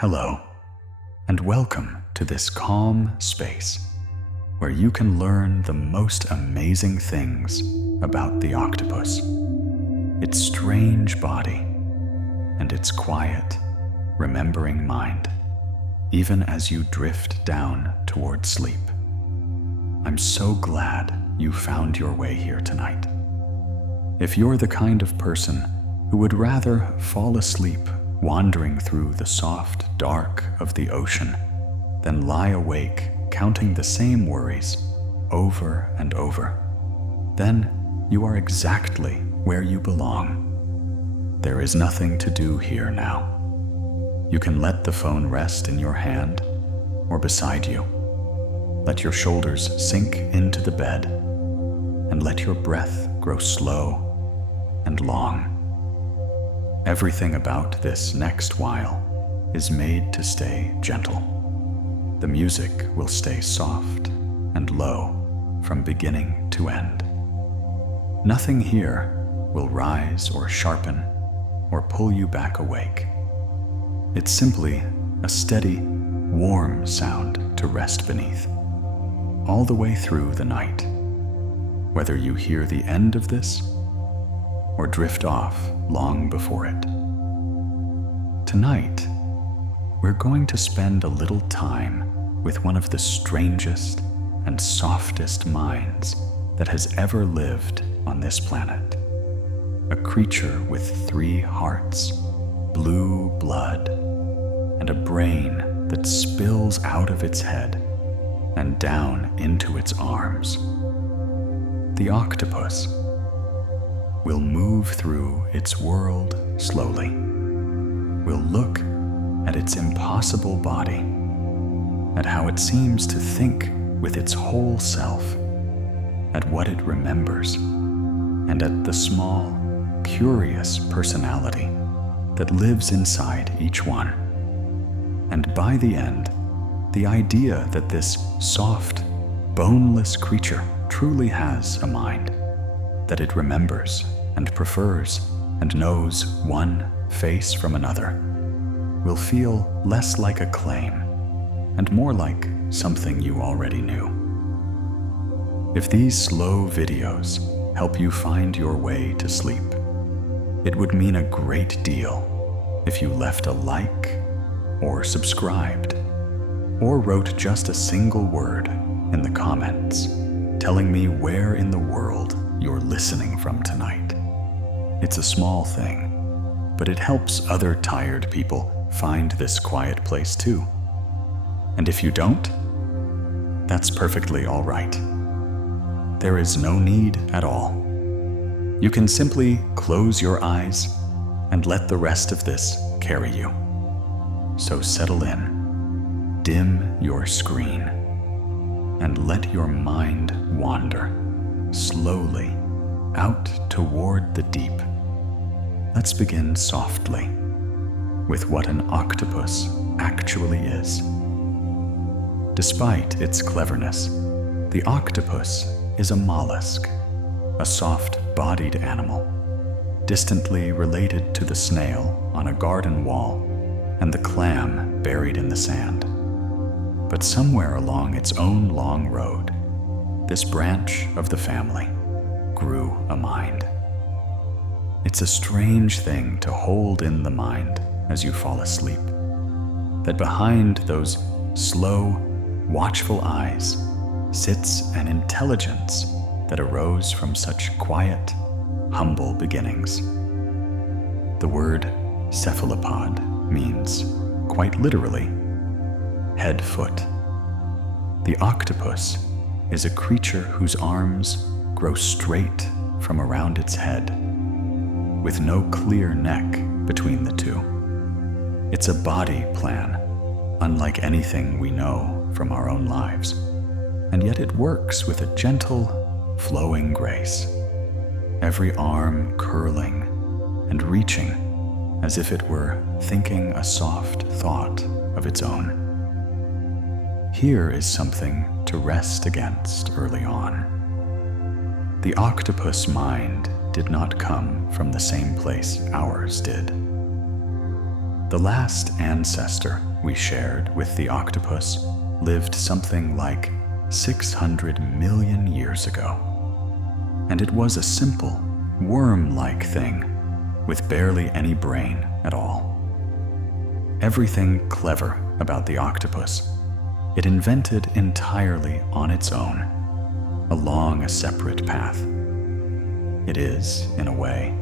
Hello, and welcome to this calm space where you can learn the most amazing things about the octopus, its strange body, and its quiet, remembering mind, even as you drift down toward sleep. I'm so glad you found your way here tonight. If you're the kind of person who would rather fall asleep wandering through the soft dark of the ocean than lie awake counting the same worries over and over, then you are exactly where you belong. There is nothing to do here now. You can let the phone rest in your hand or beside you. Let your shoulders sink into the bed and let your breath grow slow and long. Everything about this next while is made to stay gentle. The music will stay soft and low from beginning to end. Nothing here will rise or sharpen or pull you back awake. It's simply a steady, warm sound to rest beneath, all the way through the night, whether you hear the end of this or drift off long before it. Tonight, we're going to spend a little time with one of the strangest and softest minds that has ever lived on this planet. A creature with 3 hearts, blue blood, and a brain that spills out of its head and down into its arms. The octopus will move through its world slowly. We'll look at its impossible body, at how it seems to think with its whole self, at what it remembers, and at the small, curious personality that lives inside each one. And by the end, the idea that this soft, boneless creature truly has a mind, that it remembers and prefers and knows one face from another, will feel less like a claim and more like something you already knew. If these slow videos help you find your way to sleep, it would mean a great deal if you left a like or subscribed or wrote just a single word in the comments telling me where in the world you're listening from tonight. It's a small thing, but it helps other tired people find this quiet place too. And if you don't, that's perfectly all right. There is no need at all. You can simply close your eyes and let the rest of this carry you. So settle in, dim your screen, and let your mind wander slowly out toward the deep. Let's begin softly with what an octopus actually is. Despite its cleverness, the octopus is a mollusk, a soft-bodied animal, distantly related to the snail on a garden wall and the clam buried in the sand. But somewhere along its own long road, this branch of the family grew a mind. It's a strange thing to hold in the mind as you fall asleep, that behind those slow, watchful eyes sits an intelligence that arose from such quiet, humble beginnings. The word cephalopod means, quite literally, head-foot. The octopus is a creature whose arms grow straight from around its head, with no clear neck between the two. It's a body plan, unlike anything we know from our own lives, and yet it works with a gentle, flowing grace, every arm curling and reaching as if it were thinking a soft thought of its own. Here is something to rest against early on. The octopus mind did not come from the same place ours did. The last ancestor we shared with the octopus lived something like 600 million years ago. And it was a simple, worm-like thing with barely any brain at all. Everything clever about the octopus, it invented entirely on its own, along a separate path. It is, in a way,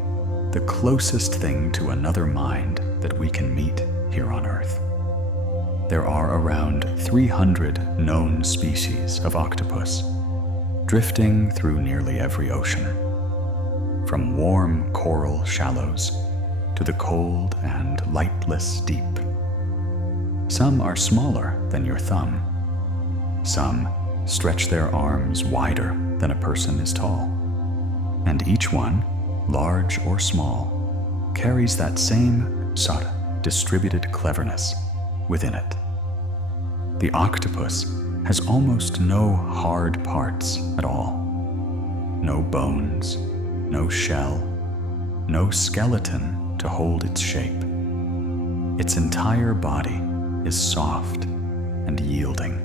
the closest thing to another mind that we can meet here on Earth. There are around 300 known species of octopus, drifting through nearly every ocean, from warm coral shallows to the cold and lightless deep. Some are smaller than your thumb. Some stretch their arms wider than a person is tall. And each one, large or small, carries that same distributed cleverness within it. The octopus has almost no hard parts at all. No bones, no shell, no skeleton to hold its shape. Its entire body is soft and yielding,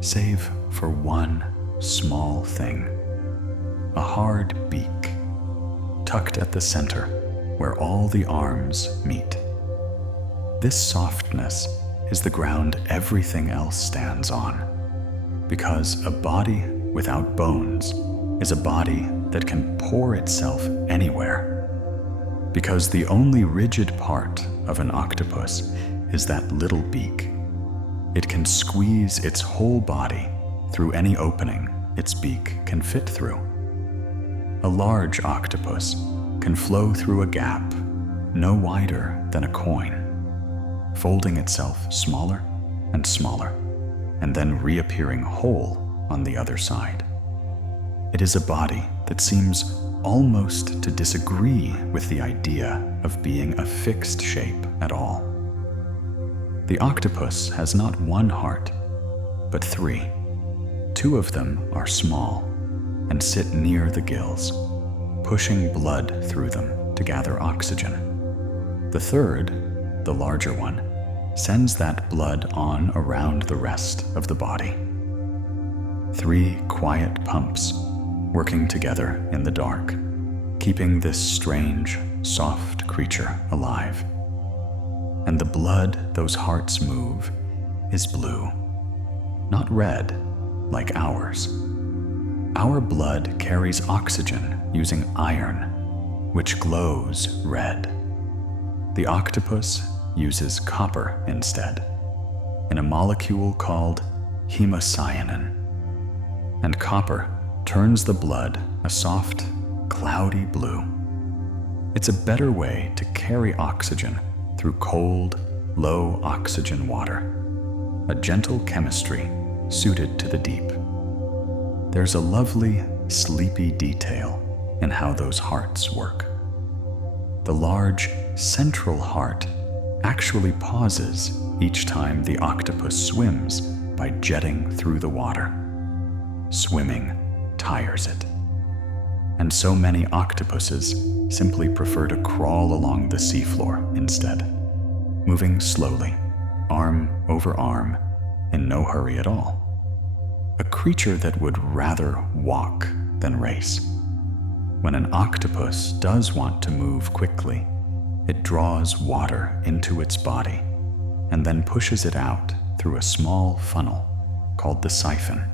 save for one small thing, a hard beak, tucked at the center where all the arms meet. This softness is the ground everything else stands on, because a body without bones is a body that can pour itself anywhere. Because the only rigid part of an octopus is that little beak. It can squeeze its whole body through any opening its beak can fit through. A large octopus can flow through a gap no wider than a coin, folding itself smaller and smaller, and then reappearing whole on the other side. It is a body that seems almost to disagree with the idea of being a fixed shape at all. The octopus has not one heart, but three. Two of them are small and sit near the gills, pushing blood through them to gather oxygen. The third, the larger one, sends that blood on around the rest of the body. Three quiet pumps working together in the dark, keeping this strange, soft creature alive. And the blood those hearts move is blue, not red like ours. Our blood carries oxygen using iron, which glows red. The octopus uses copper instead, in a molecule called hemocyanin. And copper turns the blood a soft, cloudy blue. It's a better way to carry oxygen through cold, low oxygen water, a gentle chemistry suited to the deep. There's a lovely, sleepy detail in how those hearts work. The large, central heart actually pauses each time the octopus swims by jetting through the water. Swimming tires it. And so many octopuses simply prefer to crawl along the seafloor instead, moving slowly, arm over arm, in no hurry at all. A creature that would rather walk than race. When an octopus does want to move quickly, it draws water into its body and then pushes it out through a small funnel called the siphon,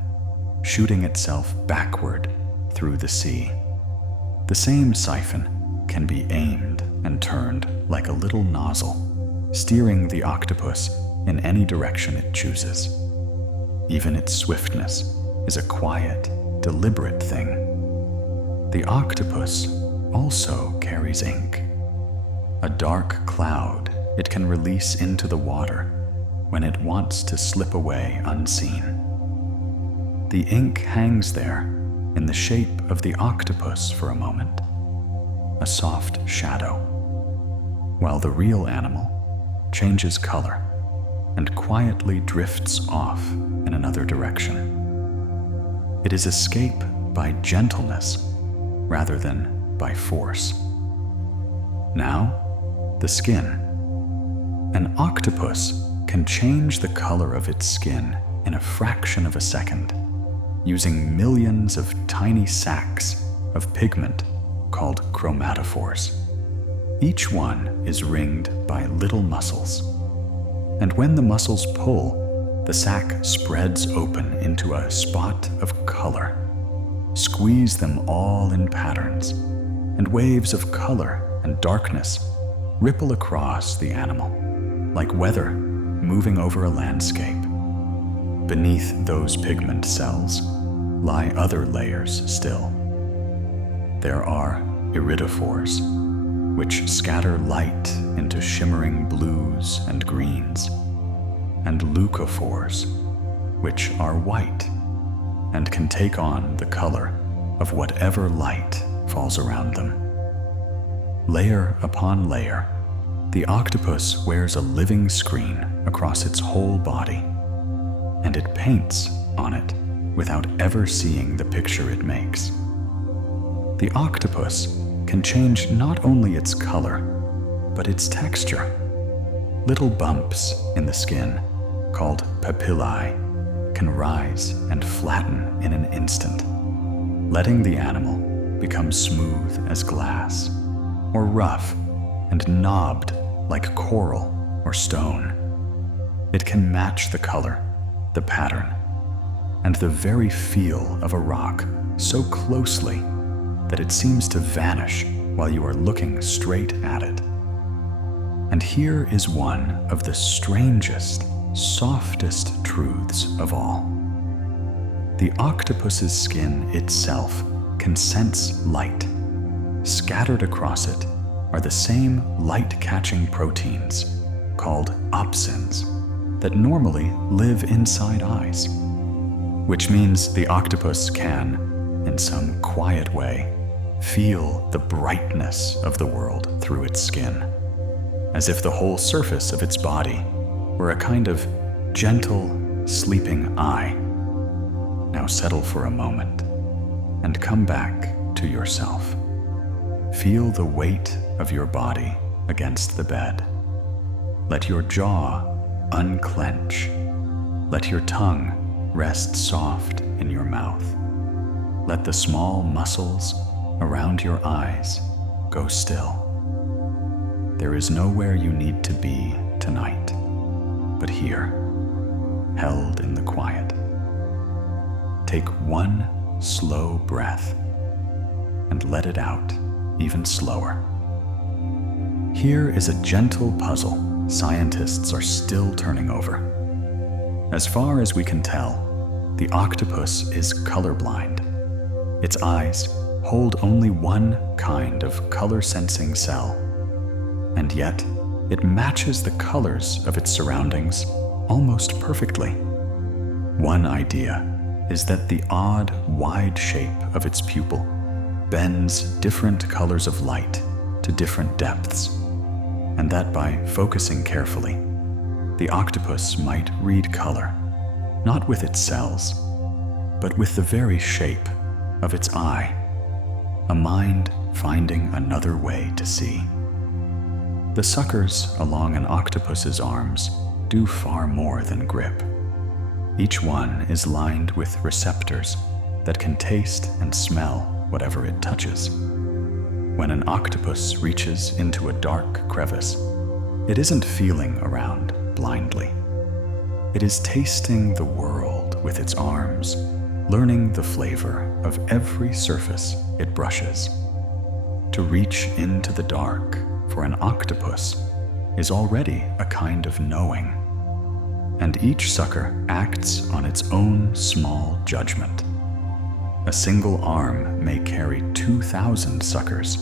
shooting itself backward through the sea. The same siphon can be aimed and turned like a little nozzle, steering the octopus in any direction it chooses. Even its swiftness is a quiet, deliberate thing. The octopus also carries ink, a dark cloud it can release into the water when it wants to slip away unseen. The ink hangs there in the shape of the octopus for a moment, a soft shadow, while the real animal changes color and quietly drifts off in another direction. It is escape by gentleness rather than by force. Now, the skin. An octopus can change the color of its skin in a fraction of a second, using millions of tiny sacs of pigment called chromatophores. Each one is ringed by little muscles, and when the muscles pull, the sac spreads open into a spot of color. Squeeze them all in patterns, and waves of color and darkness ripple across the animal, like weather moving over a landscape. Beneath those pigment cells lie other layers still. There are iridophores, which scatter light into shimmering blues and greens, and leucophores, which are white and can take on the color of whatever light falls around them. Layer upon layer, the octopus wears a living screen across its whole body, and it paints on it without ever seeing the picture it makes. The octopus can change not only its color, but its texture. Little bumps in the skin, called papillae, can rise and flatten in an instant, letting the animal become smooth as glass, or rough and knobbed like coral or stone. It can match the color, the pattern, and the very feel of a rock so closely that it seems to vanish while you are looking straight at it. And here is one of the strangest, softest truths of all. The octopus's skin itself can sense light. Scattered across it are the same light-catching proteins, called opsins, that normally live inside eyes, which means the octopus can, in some quiet way, feel the brightness of the world through its skin, as if the whole surface of its body were a kind of gentle, sleeping eye. Now settle for a moment and come back to yourself. Feel the weight of your body against the bed. Let your jaw unclench. Let your tongue rest soft in your mouth. Let the small muscles around your eyes go still. There is nowhere you need to be tonight, but here, held in the quiet. Take one slow breath and let it out even slower. Here is a gentle puzzle scientists are still turning over. As far as we can tell, the octopus is colorblind. Its eyes hold only one kind of color-sensing cell, and yet it matches the colors of its surroundings almost perfectly. One idea is that the odd, wide shape of its pupil bends different colors of light to different depths, and that by focusing carefully, the octopus might read color, not with its cells, but with the very shape of its eye, a mind finding another way to see. The suckers along an octopus's arms do far more than grip. Each one is lined with receptors that can taste and smell whatever it touches. When an octopus reaches into a dark crevice, it isn't feeling around blindly. It is tasting the world with its arms, learning the flavor of every surface it brushes. To reach into the dark for an octopus is already a kind of knowing, and each sucker acts on its own small judgment. A single arm may carry 2,000 suckers,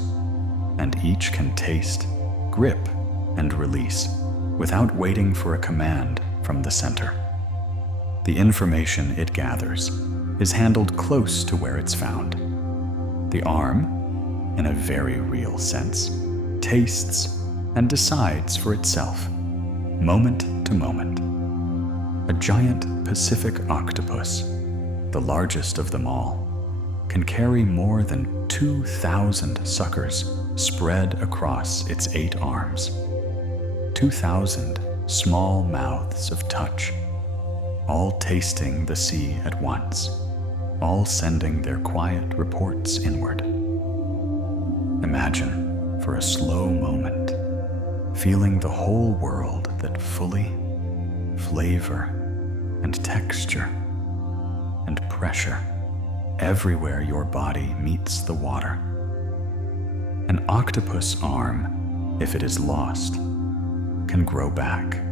and each can taste, grip, and release without waiting for a command from the center. The information it gathers is handled close to where it's found. The arm, in a very real sense, tastes and decides for itself, moment to moment. A giant Pacific octopus, the largest of them all, can carry more than 2,000 suckers spread across its 8 arms. 2,000 small mouths of touch, all tasting the sea at once, all sending their quiet reports inward. Imagine, for a slow moment, feeling the whole world that fully, flavor, and texture, and pressure everywhere your body meets the water. An octopus arm, if it is lost, can grow back.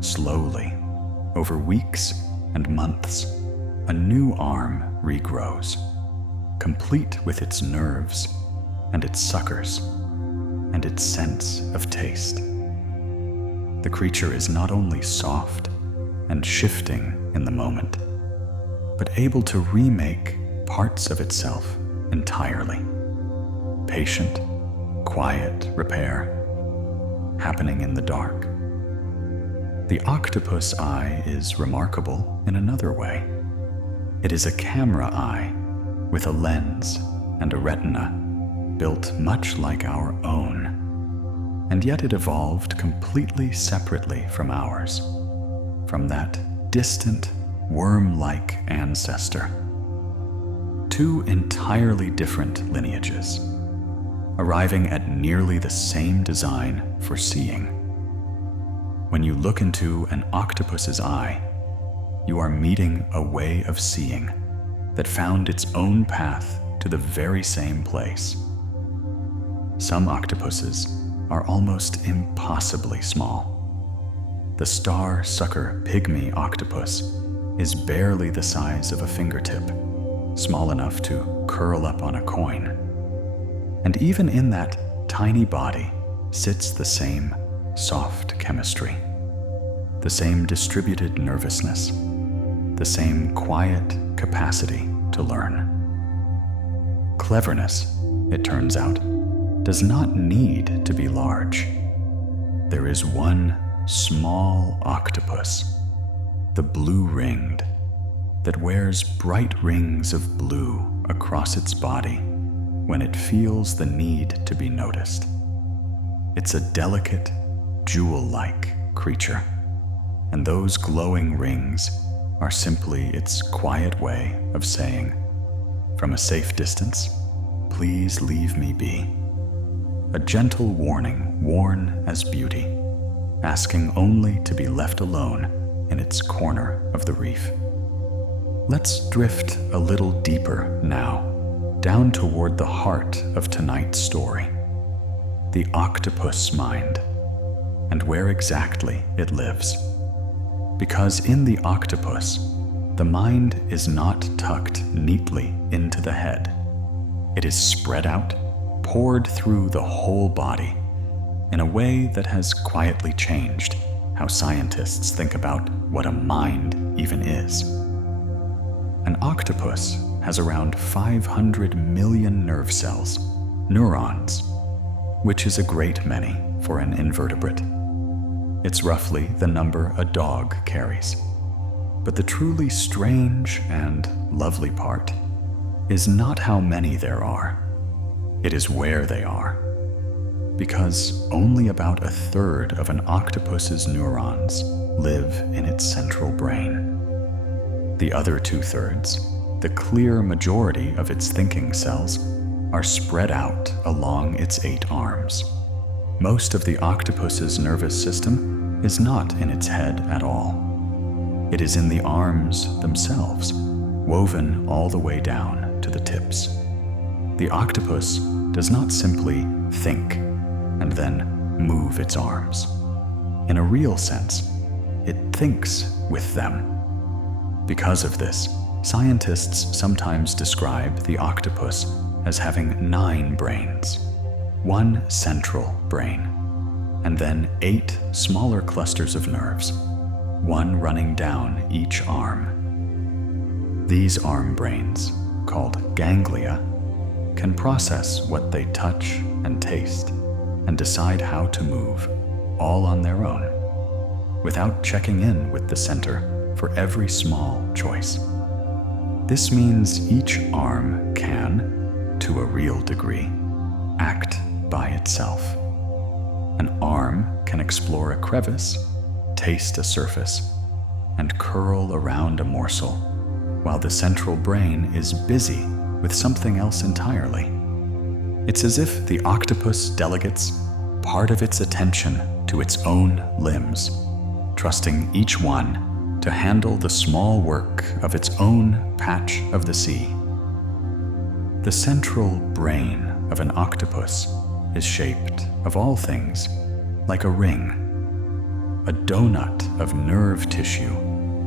Slowly, over weeks and months, a new arm regrows, complete with its nerves and its suckers and its sense of taste. The creature is not only soft and shifting in the moment, but able to remake parts of itself entirely. Patient, quiet repair, happening in the dark. The octopus eye is remarkable in another way. It is a camera eye with a lens and a retina built much like our own, and yet it evolved completely separately from ours, from that distant, worm-like ancestor. Two entirely different lineages, arriving at nearly the same design for seeing. When you look into an octopus's eye, you are meeting a way of seeing that found its own path to the very same place. Some octopuses are almost impossibly small. The star-sucker pygmy octopus is barely the size of a fingertip, small enough to curl up on a coin. And even in that tiny body sits the same soft chemistry, the same distributed nervousness, the same quiet capacity to learn. Cleverness, it turns out, does not need to be large. There is one small octopus, the blue-ringed, that wears bright rings of blue across its body when it feels the need to be noticed. It's a delicate, jewel-like creature, and those glowing rings are simply its quiet way of saying, from a safe distance, please leave me be. A gentle warning worn as beauty, asking only to be left alone in its corner of the reef. Let's drift a little deeper now, down toward the heart of tonight's story, the octopus mind, and where exactly it lives. Because in the octopus, the mind is not tucked neatly into the head. It is spread out, poured through the whole body, in a way that has quietly changed how scientists think about what a mind even is. An octopus has around 500 million nerve cells, neurons, which is a great many for an invertebrate. It's roughly the number a dog carries. But the truly strange and lovely part is not how many there are. It is where they are. Because only about a third of an octopus's neurons live in its central brain. The other 2/3, the clear majority of its thinking cells, are spread out along its 8 arms. Most of the octopus's nervous system is not in its head at all. It is in the arms themselves, woven all the way down to the tips. The octopus does not simply think and then move its arms. In a real sense, it thinks with them. Because of this, scientists sometimes describe the octopus as having 9 brains, 1 central brain, and then 8 smaller clusters of nerves, 1 running down each arm. These arm brains, called ganglia, can process what they touch and taste and decide how to move, all on their own, without checking in with the center for every small choice. This means each arm can, to a real degree, act by itself. An arm can explore a crevice, taste a surface, and curl around a morsel, while the central brain is busy with something else entirely. It's as if the octopus delegates part of its attention to its own limbs, trusting each one to handle the small work of its own patch of the sea. The central brain of an octopus is shaped, of all things, like a ring, a donut of nerve tissue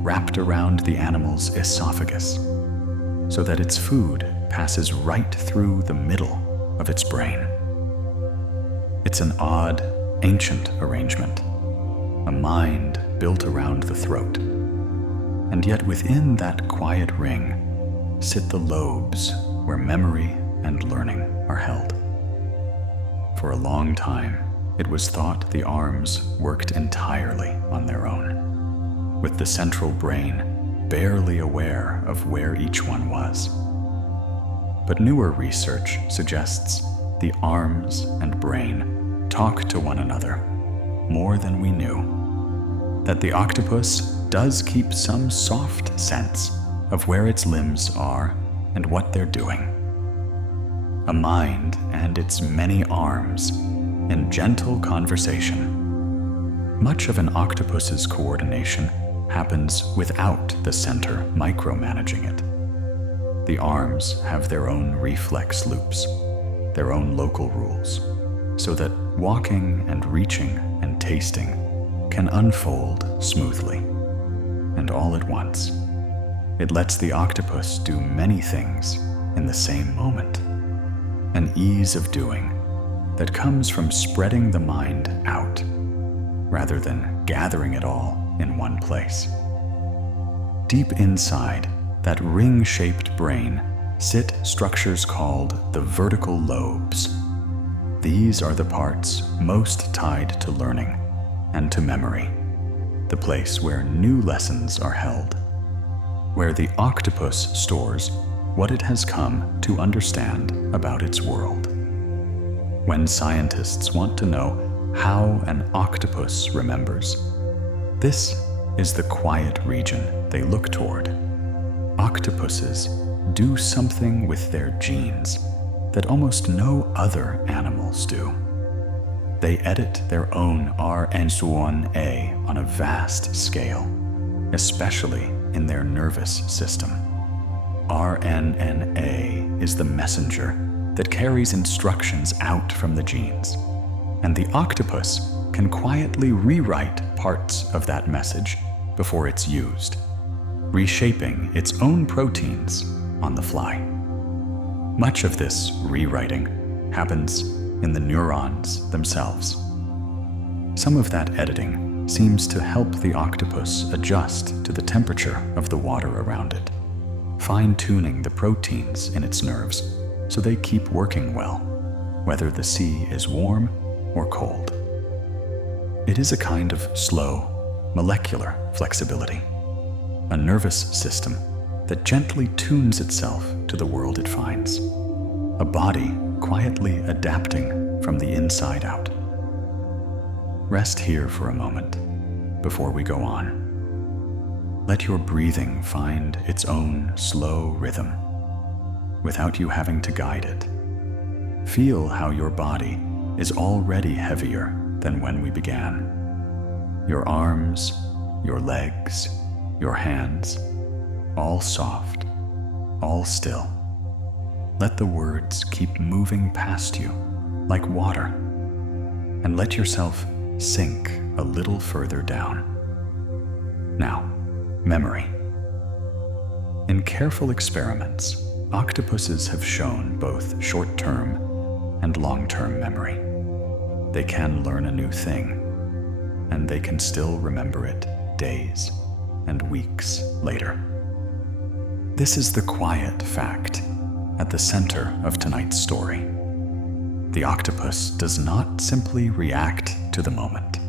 wrapped around the animal's esophagus, so that its food passes right through the middle of its brain. It's an odd, ancient arrangement, a mind built around the throat. And yet within that quiet ring sit the lobes where memory and learning are held. For a long time, it was thought the arms worked entirely on their own, with the central brain barely aware of where each one was. But newer research suggests the arms and brain talk to one another more than we knew, that the octopus does keep some soft sense of where its limbs are and what they're doing. A mind and its many arms in gentle conversation. Much of an octopus's coordination happens without the center micromanaging it. The arms have their own reflex loops, their own local rules, so that walking and reaching and tasting can unfold smoothly, and all at once. It lets the octopus do many things in the same moment, an ease of doing that comes from spreading the mind out, rather than gathering it all in one place. Deep inside that ring-shaped brain sit structures called the vertical lobes. These are the parts most tied to learning and to memory, the place where new lessons are held, where the octopus stores what it has come to understand about its world. When scientists want to know how an octopus remembers, this is the quiet region they look toward. Octopuses do something with their genes that almost no other animals do. They edit their own RNA on a vast scale, especially in their nervous system. RNA is the messenger that carries instructions out from the genes, and the octopus can quietly rewrite parts of that message before it's used, reshaping its own proteins on the fly. Much of this rewriting happens in the neurons themselves. Some of that editing seems to help the octopus adjust to the temperature of the water around it, fine-tuning the proteins in its nerves so they keep working well, whether the sea is warm or cold. It is a kind of slow, molecular flexibility, a nervous system that gently tunes itself to the world it finds, a body quietly adapting from the inside out. Rest here for a moment before we go on. Let your breathing find its own slow rhythm, without you having to guide it. Feel how your body is already heavier than when we began. Your arms, your legs, your hands, all soft, all still. Let the words keep moving past you like water, and let yourself sink a little further down. Now, memory. In careful experiments, octopuses have shown both short-term and long-term memory. They can learn a new thing, and they can still remember it days and weeks later. This is the quiet fact at the center of tonight's story. The octopus does not simply react to the moment.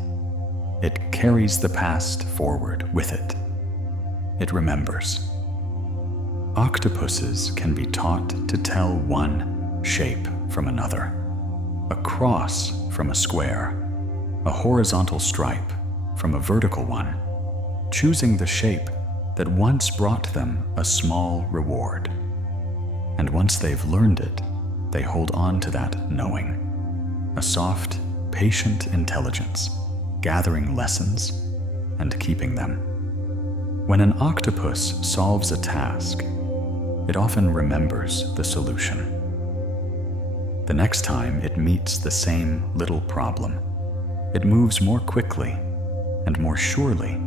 It carries the past forward with it. It remembers. Octopuses can be taught to tell one shape from another, a cross from a square, a horizontal stripe from a vertical one, choosing the shape that once brought them a small reward. And once they've learned it, they hold on to that knowing, a soft, patient intelligence, gathering lessons and keeping them. When an octopus solves a task, it often remembers the solution. The next time it meets the same little problem, it moves more quickly and more surely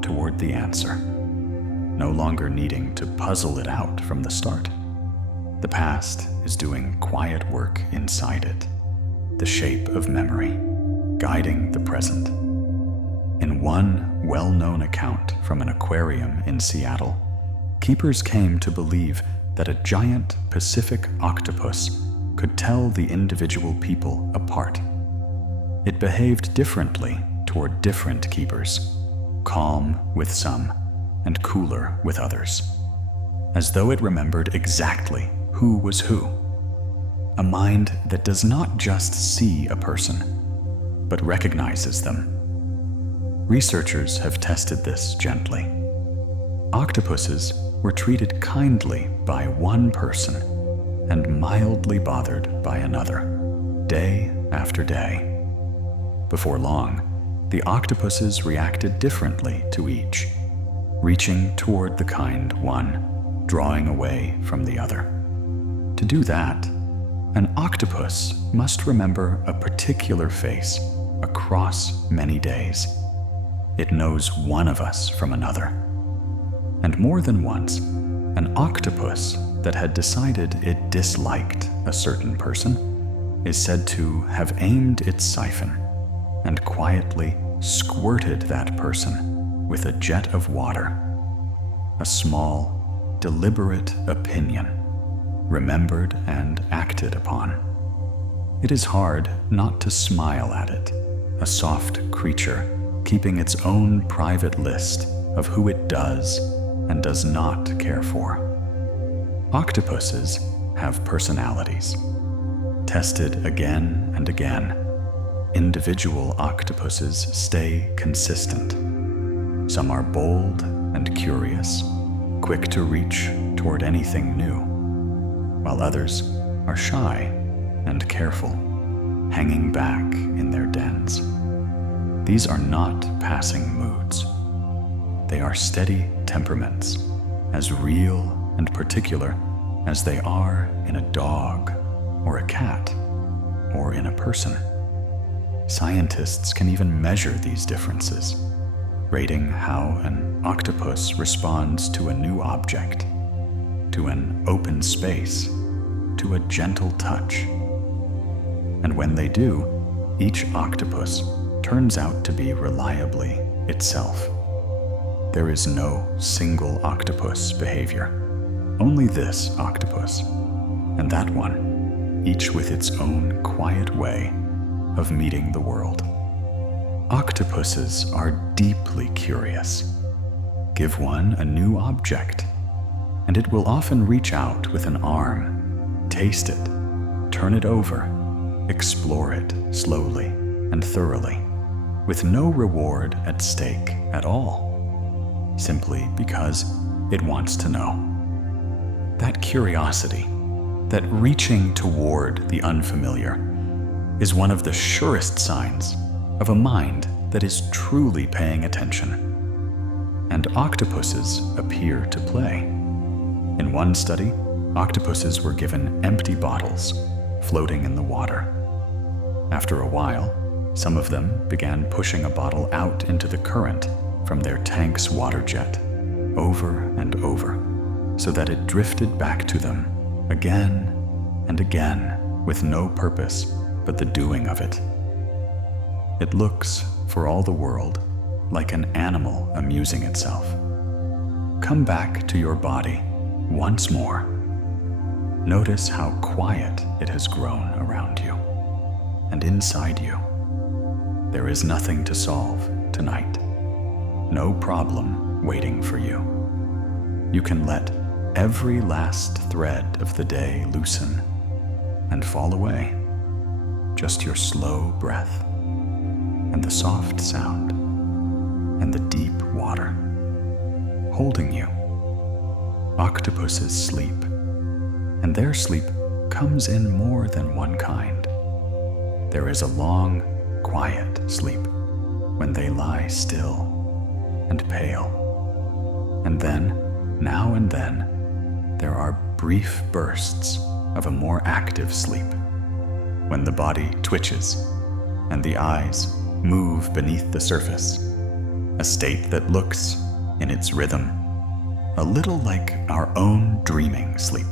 toward the answer, no longer needing to puzzle it out from the start. The past is doing quiet work inside it, the shape of memory, guiding the present. In one well-known account from an aquarium in Seattle, keepers came to believe that a giant Pacific octopus could tell the individual people apart. It behaved differently toward different keepers, calm with some and cooler with others, as though it remembered exactly who was who. A mind that does not just see a person, but recognizes them. Researchers have tested this gently. Octopuses were treated kindly by one person and mildly bothered by another, day after day. Before long, the octopuses reacted differently to each, reaching toward the kind one, drawing away from the other. To do that, an octopus must remember a particular face across many days. It knows one of us from another. And more than once, an octopus that had decided it disliked a certain person is said to have aimed its siphon and quietly squirted that person with a jet of water, a small, deliberate opinion, remembered and acted upon. It is hard not to smile at it, a soft creature keeping its own private list of who it does and does not care for. Octopuses have personalities. Tested again and again, individual octopuses stay consistent. Some are bold and curious, quick to reach toward anything new, while others are shy and careful, hanging back in their dens. These are not passing moods. They are steady temperaments, as real and particular as they are in a dog or a cat or in a person. Scientists can even measure these differences, rating how an octopus responds to a new object, to an open space, to a gentle touch. And when they do, each octopus turns out to be reliably itself. There is no single octopus behavior, only this octopus, and that one, each with its own quiet way of meeting the world. Octopuses are deeply curious. Give one a new object, and it will often reach out with an arm, taste it, turn it over, explore it slowly and thoroughly, with no reward at stake at all, simply because it wants to know. That curiosity, that reaching toward the unfamiliar, is one of the surest signs of a mind that is truly paying attention. And octopuses appear to play. In one study, octopuses were given empty bottles floating in the water. After a while, some of them began pushing a bottle out into the current from their tank's water jet, over and over, so that it drifted back to them again and again with no purpose but the doing of it. It looks, for all the world, like an animal amusing itself. Come back to your body once more. Notice how quiet it has grown around you and inside you. There is nothing to solve tonight. No problem waiting for you. You can let every last thread of the day loosen and fall away. Just your slow breath and the soft sound and the deep water holding you. Octopuses sleep, and their sleep comes in more than one kind. There is a long, quiet sleep when they lie still and pale. And then, now and then, there are brief bursts of a more active sleep, when the body twitches and the eyes move beneath the surface, a state that looks, in its rhythm, a little like our own dreaming sleep.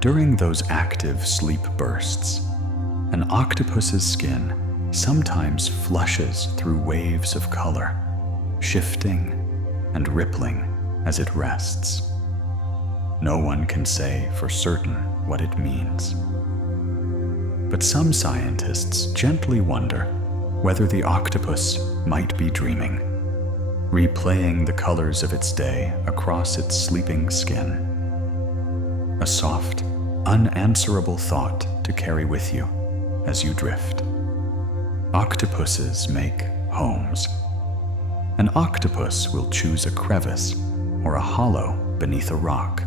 During those active sleep bursts, an octopus's skin sometimes flushes through waves of color, shifting and rippling as it rests. No one can say for certain what it means. But some scientists gently wonder whether the octopus might be dreaming, replaying the colors of its day across its sleeping skin. A soft, unanswerable thought to carry with you as you drift. Octopuses make homes. An octopus will choose a crevice or a hollow beneath a rock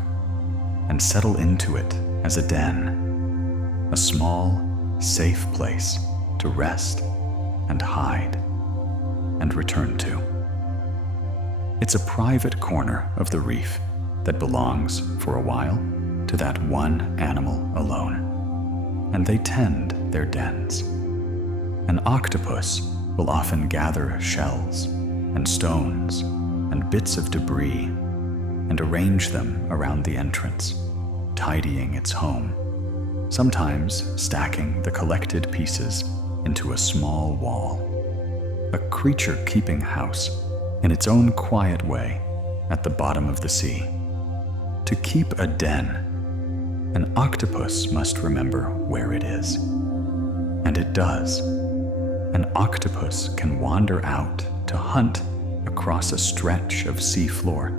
and settle into it as a den, a small, safe place to rest and hide and return to. It's a private corner of the reef that belongs, for a while, to that one animal alone, and they tend their dens. An octopus will often gather shells and stones and bits of debris and arrange them around the entrance, tidying its home, sometimes stacking the collected pieces into a small wall. A creature keeping house in its own quiet way at the bottom of the sea. To keep a den, an octopus must remember where it is. And it does. An octopus can wander out to hunt across a stretch of seafloor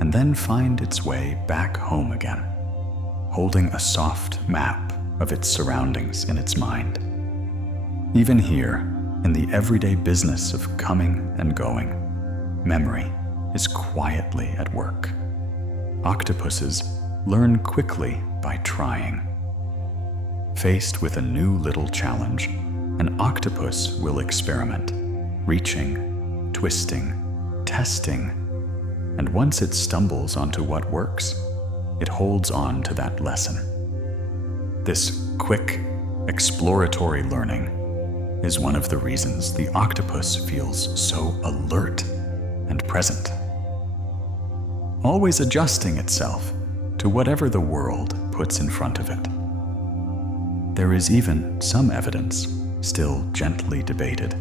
and then find its way back home again, holding a soft map of its surroundings in its mind. Even here, in the everyday business of coming and going, memory is quietly at work. Octopuses learn quickly by trying. Faced with a new little challenge, an octopus will experiment, reaching, twisting, testing, and once it stumbles onto what works, it holds on to that lesson. This quick, exploratory learning is one of the reasons the octopus feels so alert and present, always adjusting itself to whatever the world puts in front of it. There is even some evidence, still gently debated,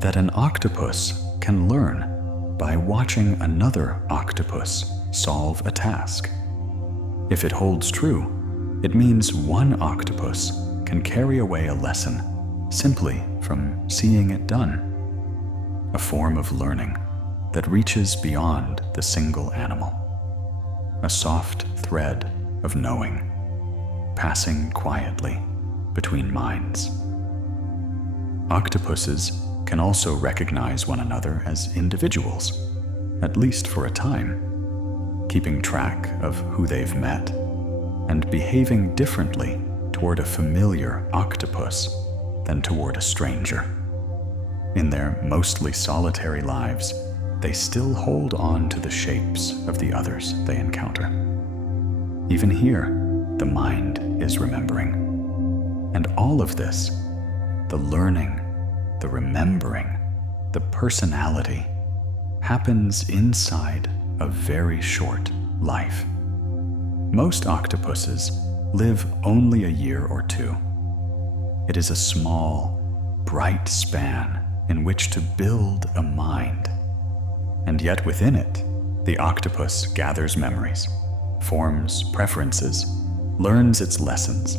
that an octopus can learn by watching another octopus solve a task. If it holds true, it means one octopus can carry away a lesson simply from seeing it done, a form of learning that reaches beyond the single animal, a soft thread of knowing, passing quietly between minds. Octopuses can also recognize one another as individuals, at least for a time, keeping track of who they've met and behaving differently toward a familiar octopus than toward a stranger. In their mostly solitary lives, they still hold on to the shapes of the others they encounter. Even here, the mind is remembering. And all of this, the learning, the remembering, the personality, happens inside a very short life. Most octopuses live only a year or two. It is a small, bright span in which to build a mind. And yet within it, the octopus gathers memories, forms preferences, learns its lessons,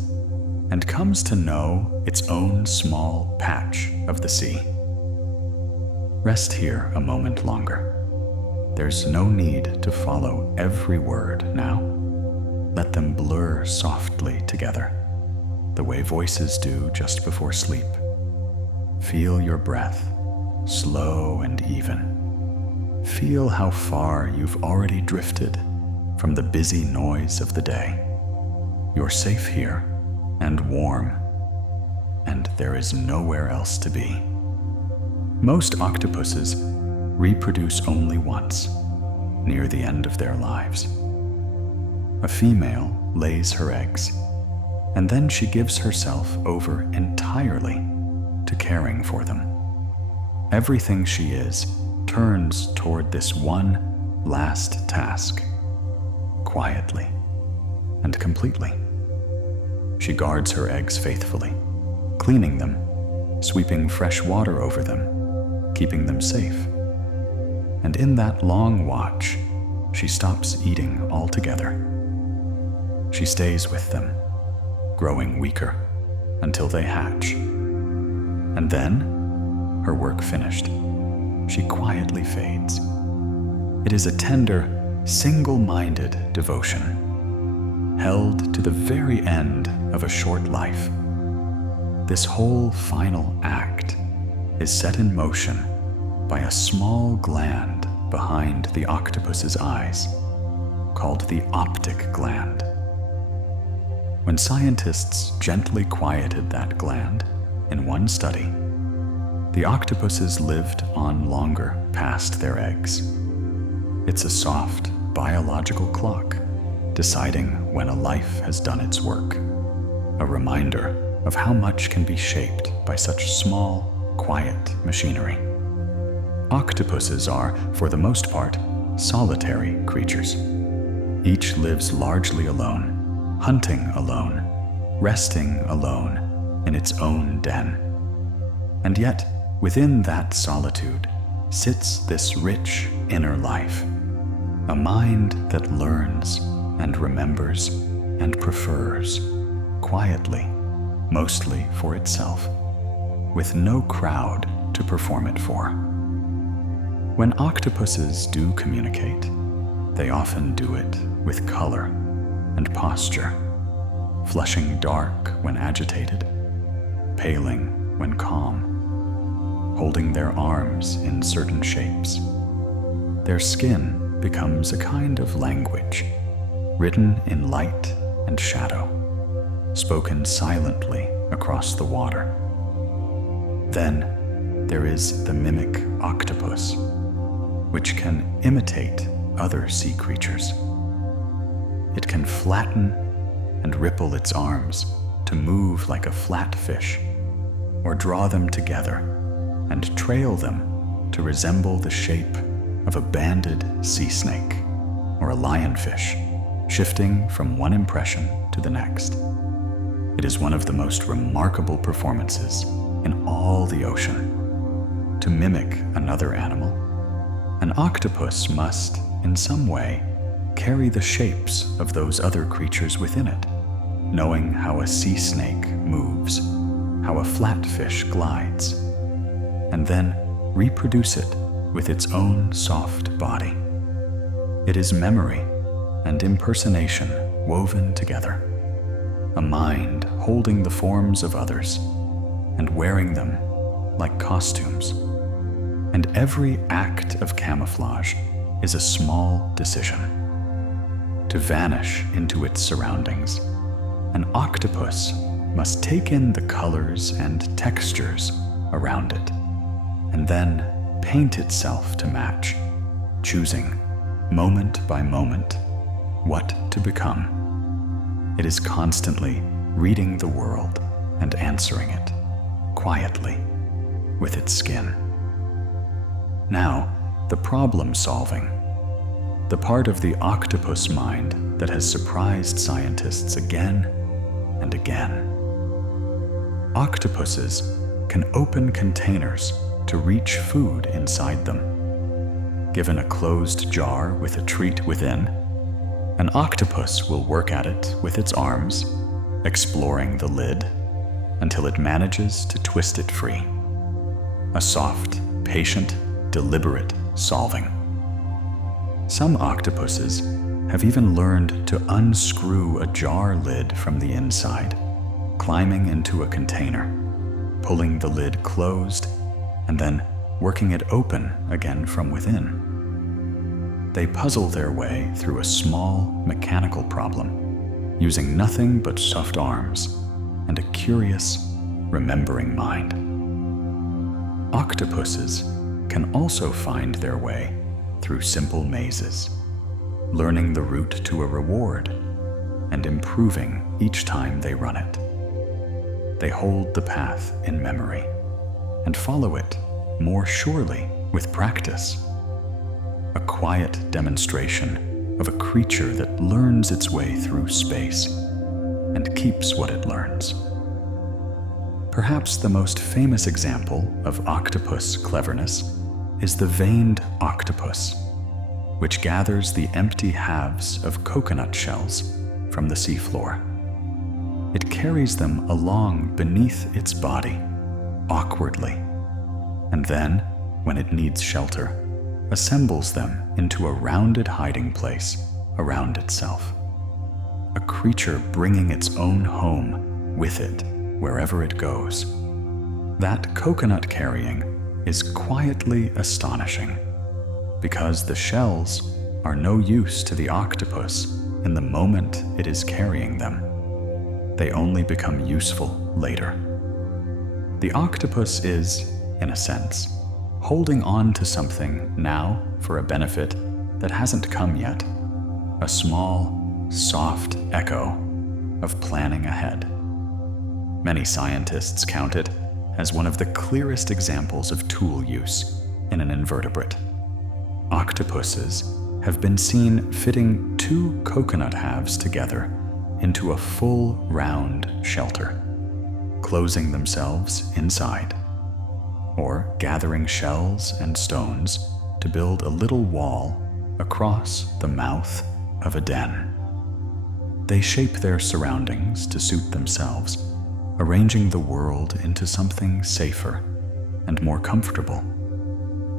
and comes to know its own small patch of the sea. Rest here a moment longer. There's no need to follow every word now. Let them blur softly together, the way voices do just before sleep. Feel your breath, slow and even. Feel how far you've already drifted from the busy noise of the day. You're safe here and warm, and there is nowhere else to be. Most octopuses reproduce only once, near the end of their lives. A female lays her eggs, and then she gives herself over entirely to caring for them. Everything she is turns toward this one last task, quietly and completely. She guards her eggs faithfully, cleaning them, sweeping fresh water over them, keeping them safe. And in that long watch, she stops eating altogether. She stays with them, growing weaker until they hatch. And then, her work finished, she quietly fades. It is a tender, single-minded devotion, held to the very end of a short life. This whole final act is set in motion by a small gland behind the octopus's eyes, called the optic gland. When scientists gently quieted that gland in one study, the octopuses lived on longer past their eggs. It's a soft, biological clock, deciding when a life has done its work, a reminder of how much can be shaped by such small, quiet machinery. Octopuses are, for the most part, solitary creatures. Each lives largely alone, hunting alone, resting alone in its own den. And yet, within that solitude sits this rich inner life, a mind that learns and remembers and prefers, quietly, mostly for itself, with no crowd to perform it for. When octopuses do communicate, they often do it with color and posture, flushing dark when agitated, paling when calm, holding their arms in certain shapes. Their skin becomes a kind of language, written in light and shadow, spoken silently across the water. Then there is the mimic octopus, which can imitate other sea creatures. It can flatten and ripple its arms to move like a flat fish, or draw them together and trail them to resemble the shape of a banded sea snake or a lionfish, shifting from one impression to the next. It is one of the most remarkable performances in all the ocean. To mimic another animal, an octopus must, in some way, carry the shapes of those other creatures within it, knowing how a sea snake moves, how a flatfish glides, and then reproduce it with its own soft body. It is memory and impersonation woven together, a mind holding the forms of others and wearing them like costumes. And every act of camouflage is a small decision. To vanish into its surroundings, an octopus must take in the colors and textures around it, and then paint itself to match, choosing, moment by moment, what to become. It is constantly reading the world and answering it, quietly, with its skin. Now, the problem-solving, the part of the octopus mind that has surprised scientists again and again. Octopuses can open containers to reach food inside them. Given a closed jar with a treat within, an octopus will work at it with its arms, exploring the lid until it manages to twist it free. A soft, patient, deliberate solving. Some octopuses have even learned to unscrew a jar lid from the inside, climbing into a container, pulling the lid closed and then working it open again from within. They puzzle their way through a small mechanical problem, using nothing but soft arms and a curious, remembering mind. Octopuses can also find their way through simple mazes, learning the route to a reward and improving each time they run it. They hold the path in memory and follow it more surely with practice. A quiet demonstration of a creature that learns its way through space and keeps what it learns. Perhaps the most famous example of octopus cleverness is the veined octopus, which gathers the empty halves of coconut shells from the seafloor. It carries them along beneath its body, awkwardly, and then, when it needs shelter, assembles them into a rounded hiding place around itself. A creature bringing its own home with it wherever it goes. That coconut carrying is quietly astonishing, because the shells are no use to the octopus in the moment it is carrying them. They only become useful later. The octopus is, in a sense, holding on to something now for a benefit that hasn't come yet, a small, soft echo of planning ahead. Many scientists count it as one of the clearest examples of tool use in an invertebrate. Octopuses have been seen fitting 2 coconut halves together into a full round shelter, closing themselves inside, or gathering shells and stones to build a little wall across the mouth of a den. They shape their surroundings to suit themselves, arranging the world into something safer and more comfortable,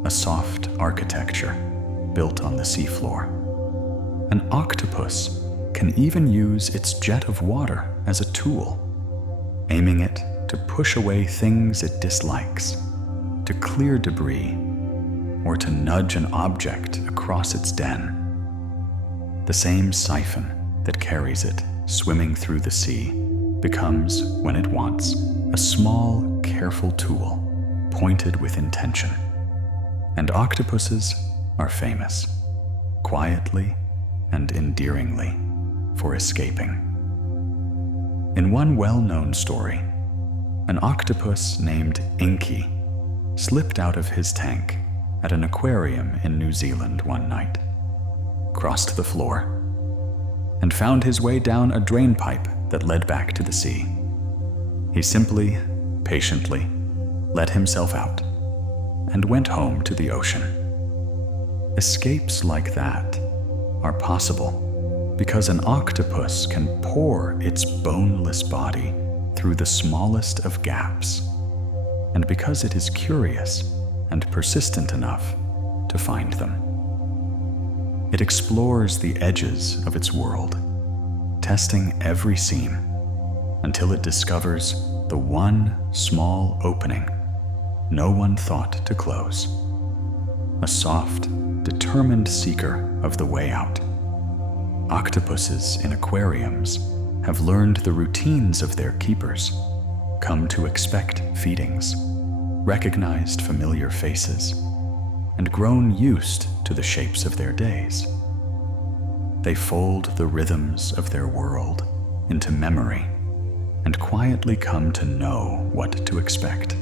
a soft architecture built on the seafloor. An octopus can even use its jet of water as a tool, aiming it to push away things it dislikes, to clear debris, or to nudge an object across its den. The same siphon that carries it swimming through the sea becomes, when it wants, a small, careful tool pointed with intention. And octopuses are famous, quietly and endearingly, for escaping. In one well-known story, an octopus named Inky slipped out of his tank at an aquarium in New Zealand one night, crossed the floor, and found his way down a drain pipe that led back to the sea. He simply, patiently, let himself out and went home to the ocean. Escapes like that are possible because an octopus can pour its boneless body through the smallest of gaps, and because it is curious and persistent enough to find them. It explores the edges of its world, testing every seam until it discovers the one small opening no one thought to close. A soft, determined seeker of the way out. Octopuses in aquariums have learned the routines of their keepers, come to expect feedings, recognized familiar faces, and grown used to the shapes of their days. They fold the rhythms of their world into memory and quietly come to know what to expect.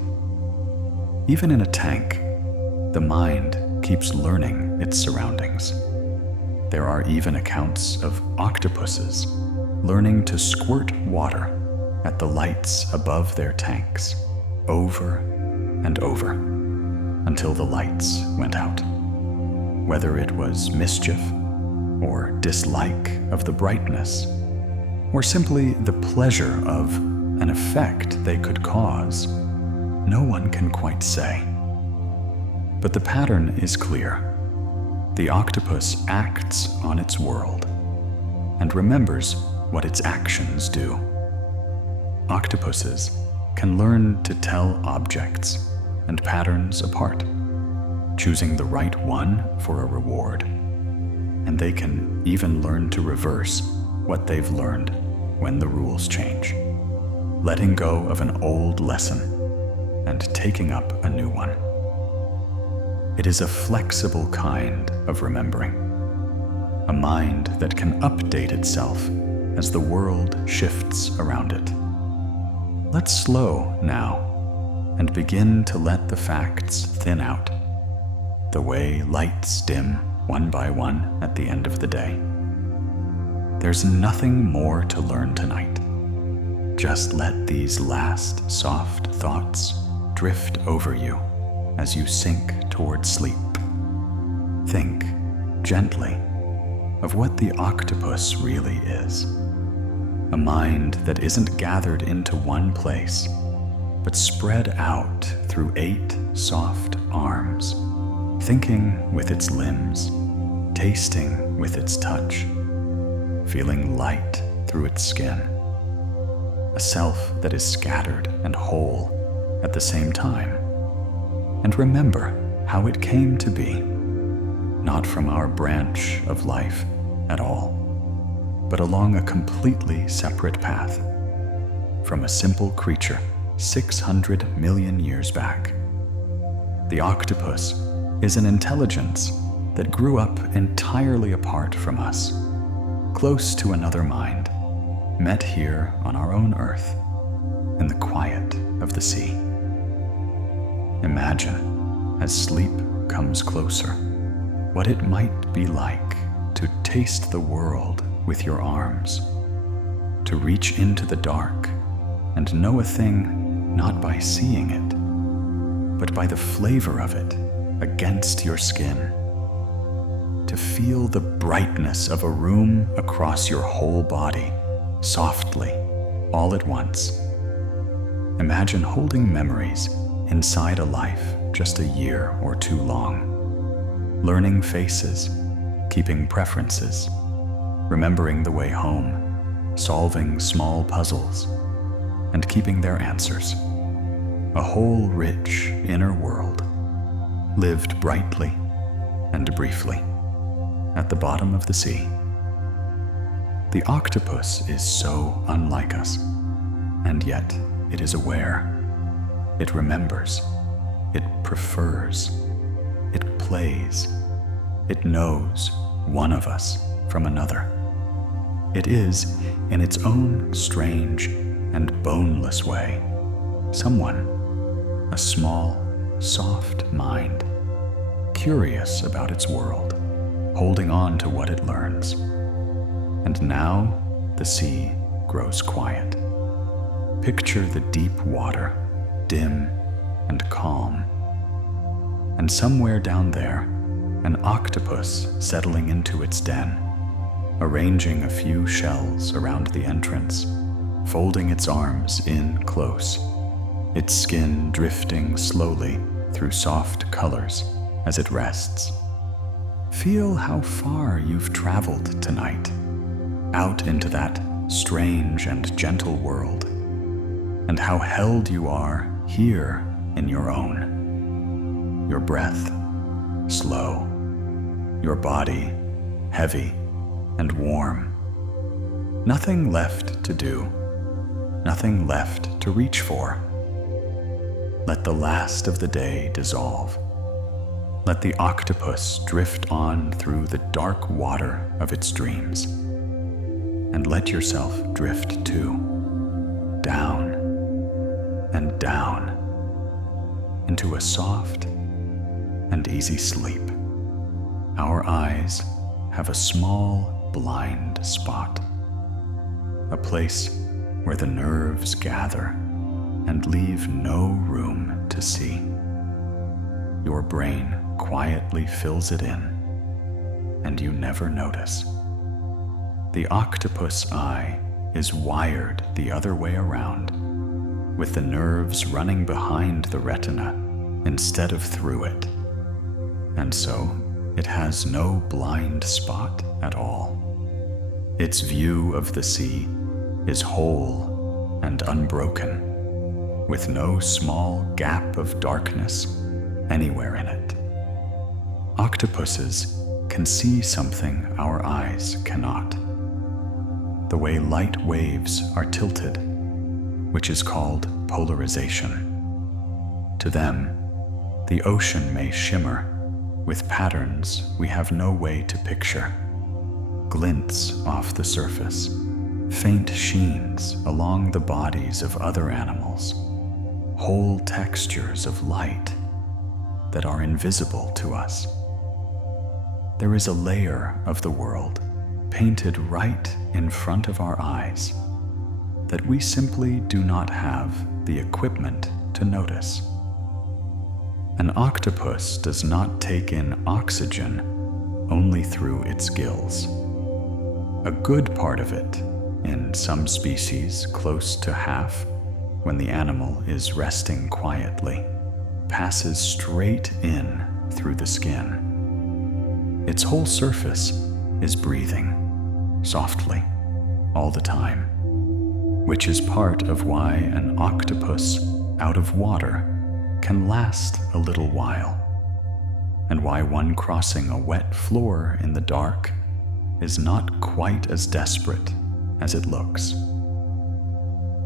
Even in a tank, the mind keeps learning its surroundings. There are even accounts of octopuses learning to squirt water at the lights above their tanks over and over until the lights went out. Whether it was mischief or dislike of the brightness, or simply the pleasure of an effect they could cause, no one can quite say. But the pattern is clear. The octopus acts on its world and remembers what its actions do. Octopuses can learn to tell objects and patterns apart, choosing the right one for a reward. And they can even learn to reverse what they've learned when the rules change, letting go of an old lesson and taking up a new one. It is a flexible kind of remembering, a mind that can update itself as the world shifts around it. Let's slow now and begin to let the facts thin out, the way lights dim one by one at the end of the day. There's nothing more to learn tonight. Just let these last soft thoughts drift over you as you sink towards sleep. Think gently of what the octopus really is. A mind that isn't gathered into one place, but spread out through 8 soft arms, thinking with its limbs, tasting with its touch, feeling light through its skin. A self that is scattered and whole at the same time. And remember how it came to be, not from our branch of life at all, but along a completely separate path, from a simple creature 600 million years back. The octopus is an intelligence that grew up entirely apart from us, close to another mind, met here on our own earth, in the quiet of the sea. Imagine, as sleep comes closer, what it might be like to taste the world with your arms, to reach into the dark and know a thing not by seeing it, but by the flavor of it against your skin, to feel the brightness of a room across your whole body, softly, all at once. Imagine holding memories inside a life just a year or 2 long, learning faces, keeping preferences, remembering the way home, solving small puzzles, and keeping their answers. A whole rich inner world, lived brightly and briefly at the bottom of the sea. The octopus is so unlike us, and yet it is aware. It remembers. It prefers. It plays. It knows one of us from another. It is, in its own strange and boneless way, someone, a small, soft mind, curious about its world, holding on to what it learns. And now the sea grows quiet. Picture the deep water, dim and calm. And somewhere down there, an octopus settling into its den, arranging a few shells around the entrance, folding its arms in close, its skin drifting slowly through soft colors as it rests. Feel how far you've traveled tonight, out into that strange and gentle world, and how held you are here in your own. Your breath slow, your body heavy and warm. Nothing left to do, nothing left to reach for. Let the last of the day dissolve. Let the octopus drift on through the dark water of its dreams. And let yourself drift too, down and down, into a soft and easy sleep. Our eyes have a small blind spot, a place where the nerves gather and leave no room to see. Your brain quietly fills it in, and you never notice. The octopus eye is wired the other way around, with the nerves running behind the retina instead of through it. And so it has no blind spot at all. Its view of the sea is whole and unbroken, with no small gap of darkness anywhere in it. Octopuses can see something our eyes cannot. The way light waves are tilted, which is called polarization. To them, the ocean may shimmer with patterns we have no way to picture, glints off the surface, faint sheens along the bodies of other animals, whole textures of light that are invisible to us. There is a layer of the world painted right in front of our eyes that we simply do not have the equipment to notice. An octopus does not take in oxygen only through its gills. A good part of it, in some species close to half, when the animal is resting quietly, passes straight in through the skin. Its whole surface is breathing, softly, all the time, which is part of why an octopus out of water can last a little while, and why one crossing a wet floor in the dark is not quite as desperate as it looks.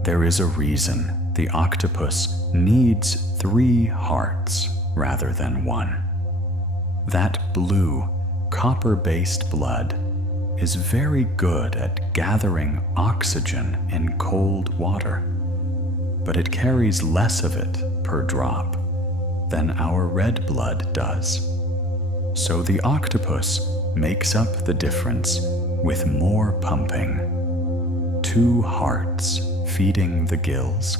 There is a reason the octopus needs 3 hearts rather than 1. That blue, copper-based blood is very good at gathering oxygen in cold water, but it carries less of it per drop than our red blood does. So the octopus makes up the difference with more pumping. 2 hearts feeding the gills,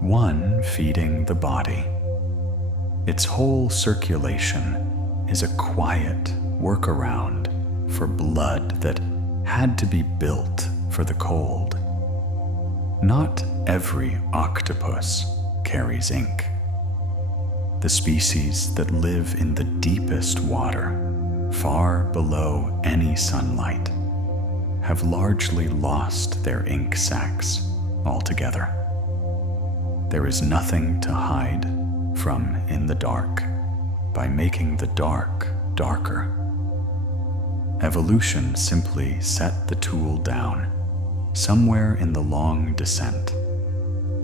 1 feeding the body. Its whole circulation is a quiet workaround for blood that had to be built for the cold. Not every octopus carries ink. The species that live in the deepest water, far below any sunlight, have largely lost their ink sacs altogether. There is nothing to hide from in the dark by making the dark darker. Evolution simply set the tool down somewhere in the long descent,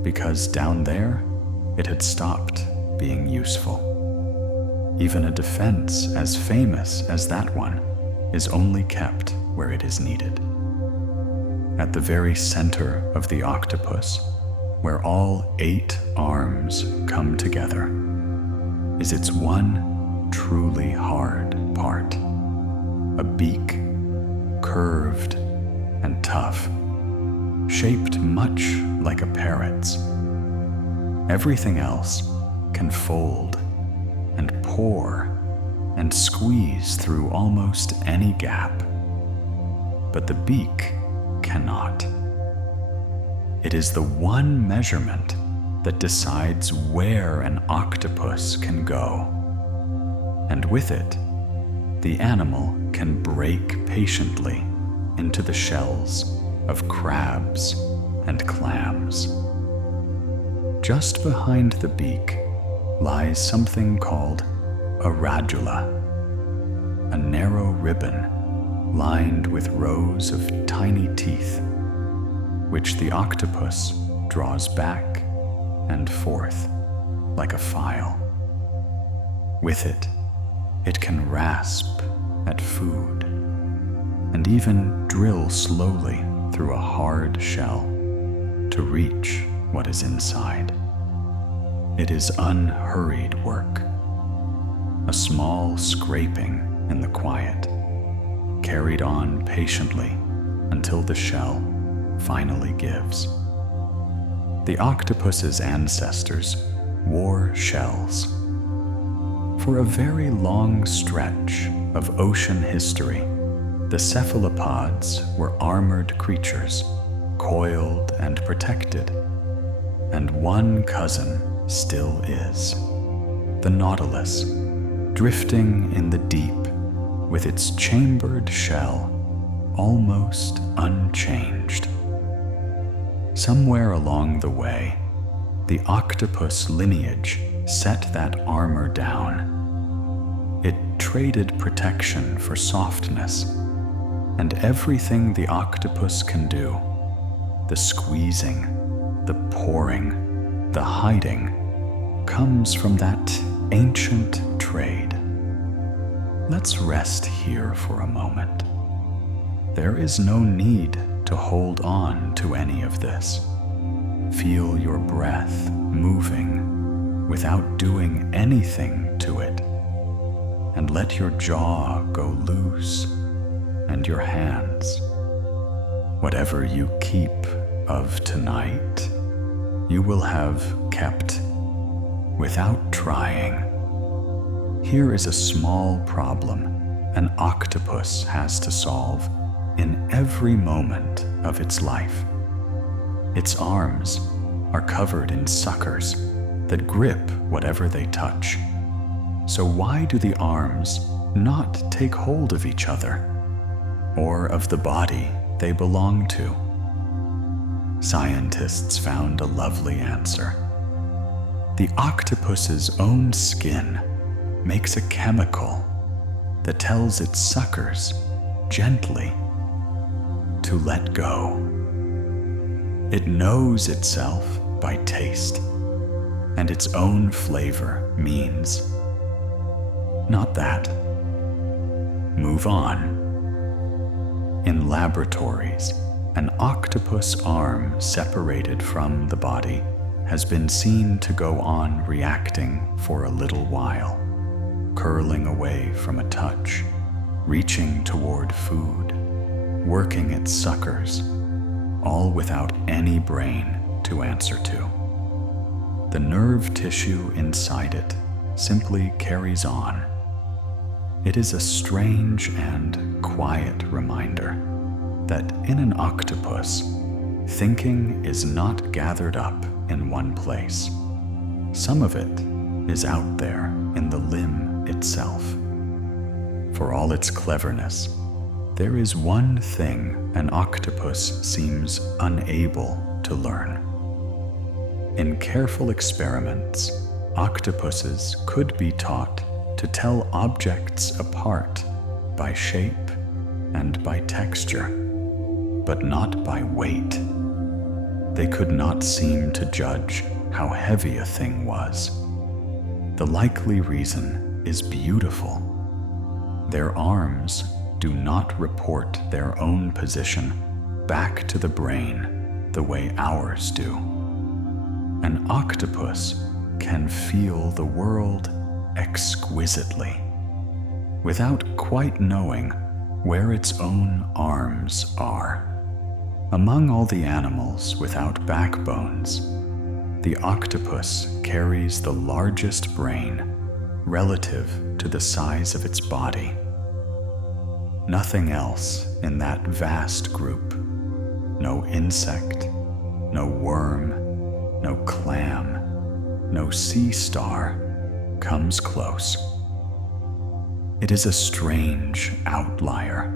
because down there it had stopped being useful. Even a defense as famous as that one is only kept where it is needed. At the very center of the octopus, where all 8 arms come together, is its one truly hard part, a beak, curved and tough, shaped much like a parrot's. Everything else can fold and pour and squeeze through almost any gap, but the beak cannot. It is the one measurement that decides where an octopus can go, and with it, the animal can break patiently into the shells of crabs and clams. Just behind the beak lies something called a radula, a narrow ribbon lined with rows of tiny teeth, which the octopus draws back and forth like a file. With it, it can rasp at food and even drill slowly through a hard shell to reach what is inside. It is unhurried work, a small scraping in the quiet, carried on patiently until the shell finally gives. The octopus's ancestors wore shells. For a very long stretch of ocean history, the cephalopods were armored creatures, coiled and protected, and one cousin still is, the nautilus, drifting in the deep with its chambered shell almost unchanged. Somewhere along the way, the octopus lineage set that armor down. It traded protection for softness, and everything the octopus can do, the squeezing, the pouring, the hiding, comes from that ancient trade. Let's rest here for a moment. There is no need to hold on to any of this. Feel your breath moving without doing anything to it, and let your jaw go loose and your hands. Whatever you keep of tonight, you will have kept without trying. Here is a small problem an octopus has to solve in every moment of its life. Its arms are covered in suckers that grip whatever they touch. So why do the arms not take hold of each other or of the body they belong to? Scientists found a lovely answer. The octopus's own skin makes a chemical that tells its suckers gently to let go. It knows itself by taste, and its own flavor means not that. Move on. In laboratories, an octopus arm separated from the body has been seen to go on reacting for a little while, curling away from a touch, reaching toward food, working its suckers, all without any brain to answer to. The nerve tissue inside it simply carries on. It is a strange and quiet reminder that in an octopus, thinking is not gathered up in one place. Some of it is out there in the limb itself. For all its cleverness, there is one thing an octopus seems unable to learn. In careful experiments, octopuses could be taught to tell objects apart by shape and by texture, but not by weight. They could not seem to judge how heavy a thing was. The likely reason is beautiful. Their arms do not report their own position back to the brain the way ours do. An octopus can feel the world exquisitely, without quite knowing where its own arms are. Among all the animals without backbones, the octopus carries the largest brain relative to the size of its body. Nothing else in that vast group, no insect, no worm, no clam, no sea star, comes close. It is a strange outlier,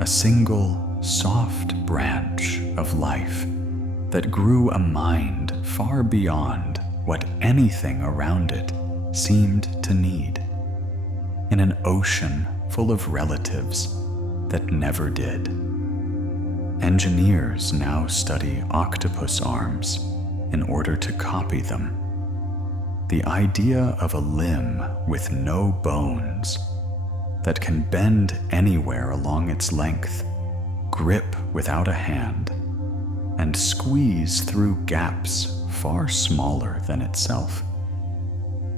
a single soft branch of life that grew a mind far beyond what anything around it seemed to need, in an ocean full of relatives that never did. Engineers now study octopus arms in order to copy them. The idea of a limb with no bones that can bend anywhere along its length, grip without a hand, and squeeze through gaps far smaller than itself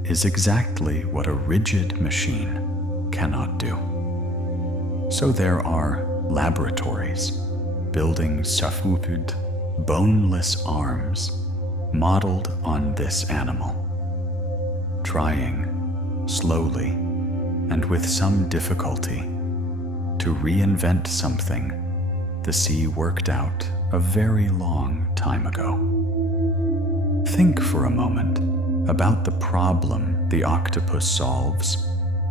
is exactly what a rigid machine cannot do. So there are laboratories building safupud, boneless arms modeled on this animal, trying slowly and with some difficulty to reinvent something the sea worked out a very long time ago. Think for a moment about the problem the octopus solves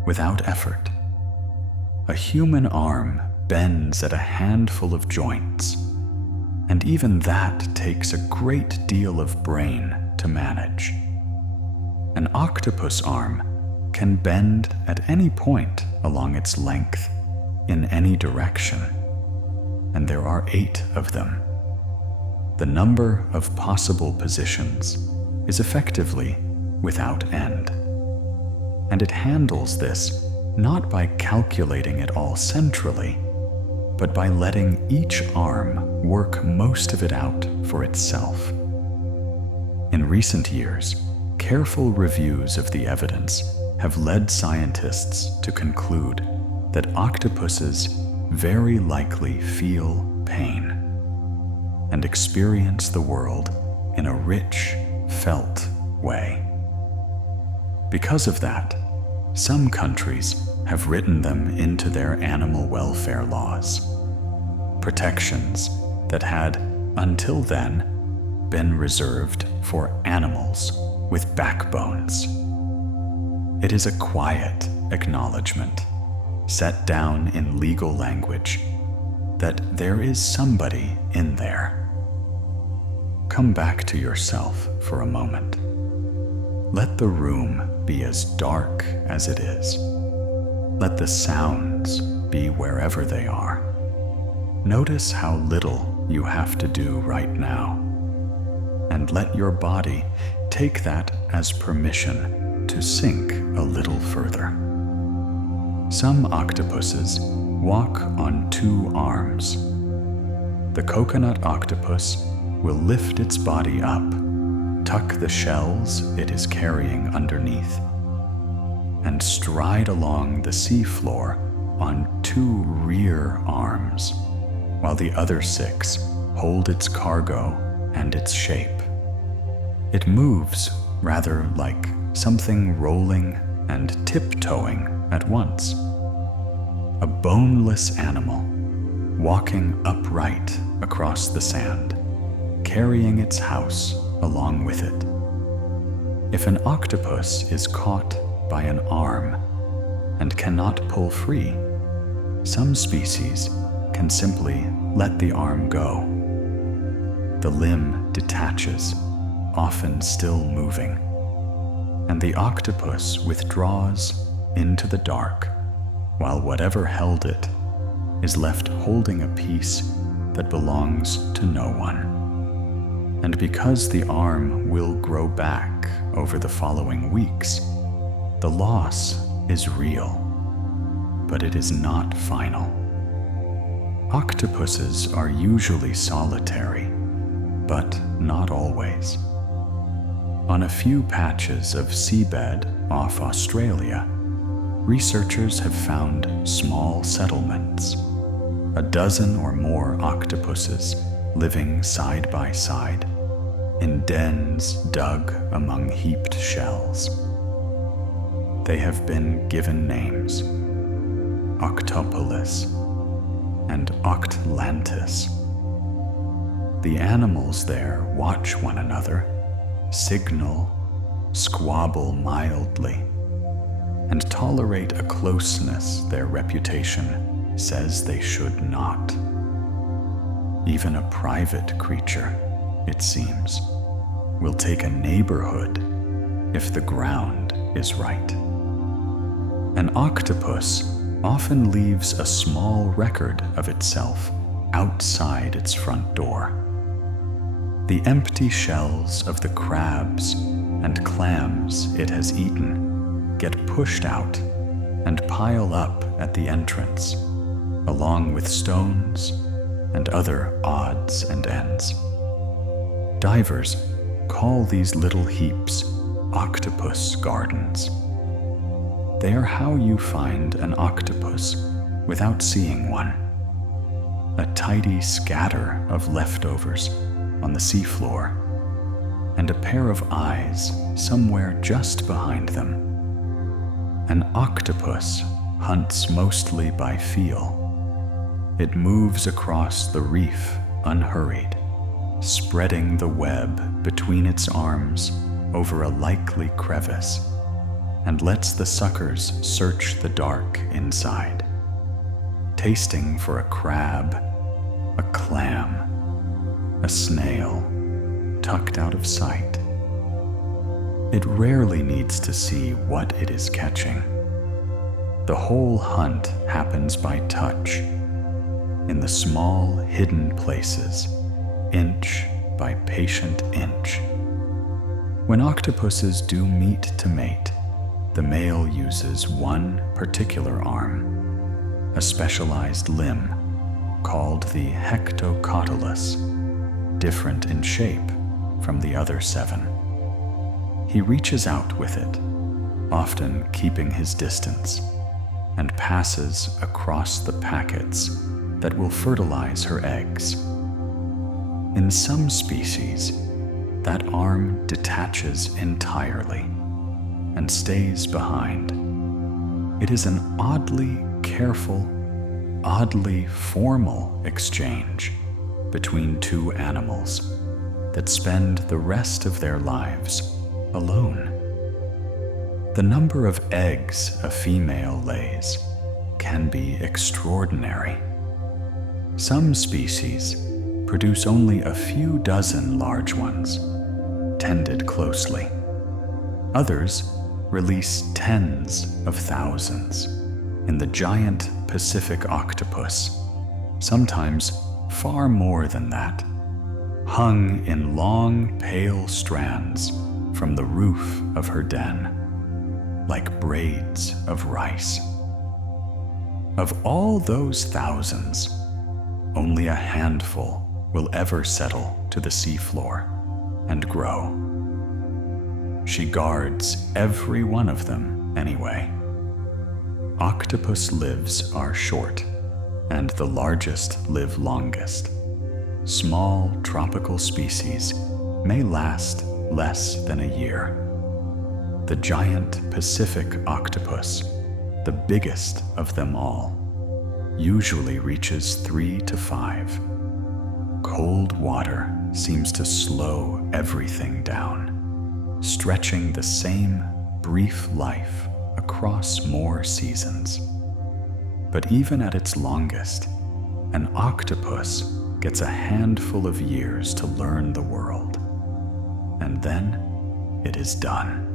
without effort. A human arm bends at a handful of joints, and even that takes a great deal of brain to manage. An octopus arm can bend at any point along its length in any direction, and there are 8 of them. The number of possible positions is effectively without end, and it handles this not by calculating it all centrally, but by letting each arm work most of it out for itself. In recent years, careful reviews of the evidence have led scientists to conclude that octopuses very likely feel pain and experience the world in a rich, felt way. Because of that, some countries have written them into their animal welfare laws, protections that had, until then, been reserved for animals with backbones. It is a quiet acknowledgement, set down in legal language, that there is somebody in there. Come back to yourself for a moment. Let the room be as dark as it is. Let the sounds be wherever they are. Notice how little you have to do right now, and let your body take that as permission to sink a little further. Some octopuses walk on 2 arms. The coconut octopus will lift its body up, tuck the shells it is carrying underneath, and stride along the seafloor on 2 rear arms, while the other 6 hold its cargo and its shape. It moves rather like something rolling and tiptoeing at once. A boneless animal, walking upright across the sand, carrying its house along with it. If an octopus is caught by an arm and cannot pull free, some species can simply let the arm go. The limb detaches, often still moving, and the octopus withdraws into the dark, while whatever held it is left holding a piece that belongs to no one. And because the arm will grow back over the following weeks, the loss is real, but it is not final. Octopuses are usually solitary, but not always. On a few patches of seabed off Australia, researchers have found small settlements, a dozen or more octopuses living side by side in dens dug among heaped shells. They have been given names: Octopolis and Octlantis. The animals there watch one another, signal, squabble mildly, and tolerate a closeness their reputation says they should not. Even a private creature, it seems, will take a neighborhood if the ground is right. An octopus often leaves a small record of itself outside its front door. The empty shells of the crabs and clams it has eaten get pushed out and pile up at the entrance, along with stones and other odds and ends. Divers call these little heaps octopus gardens. They are how you find an octopus without seeing one. A tidy scatter of leftovers on the seafloor, and a pair of eyes somewhere just behind them. An octopus hunts mostly by feel. It moves across the reef unhurried, spreading the web between its arms over a likely crevice, and lets the suckers search the dark inside, tasting for a crab, a clam, a snail tucked out of sight, It rarely needs to see what it is catching. The whole hunt happens by touch, in the small hidden places, inch by patient inch. When octopuses do meet to mate, the male uses one particular arm, a specialized limb called the hectocotylus, different in shape from the other 7. He reaches out with it, often keeping his distance, and passes across the packets that will fertilize her eggs. In some species, that arm detaches entirely and stays behind. It is an oddly careful, oddly formal exchange between two animals that spend the rest of their lives alone. The number of eggs a female lays can be extraordinary. Some species produce only a few dozen large ones, tended closely. Others release tens of thousands. In the giant Pacific octopus, sometimes far more than that, hung in long, pale strands from the roof of her den, like braids of rice. Of all those thousands, only a handful will ever settle to the seafloor and grow. She guards every one of them anyway. Octopus lives are short, and the largest live longest. Small tropical species may last less than a year. The giant Pacific octopus, the biggest of them all, usually reaches 3 to 5. Cold water seems to slow everything down, stretching the same brief life across more seasons. But even at its longest, an octopus gets a handful of years to learn the world, and then it is done.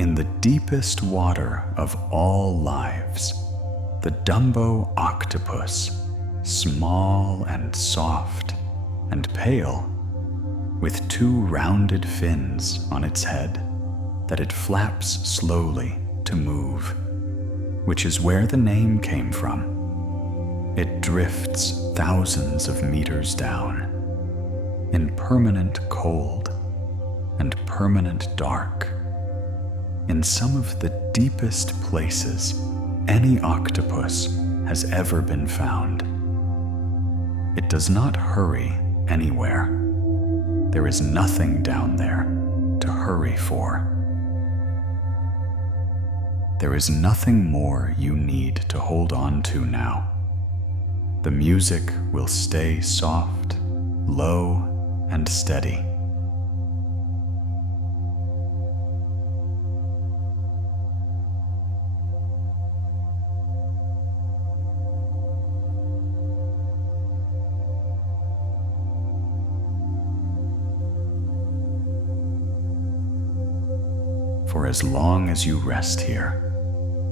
In the deepest water of all lives, the Dumbo octopus, small and soft and pale, with 2 rounded fins on its head that it flaps slowly to move, which is where the name came from. It drifts thousands of meters down, in permanent cold and permanent dark, in some of the deepest places any octopus has ever been found. It does not hurry anywhere. There is nothing down there to hurry for. There is nothing more you need to hold on to now. The music will stay soft, low, and steady. For as long as you rest here,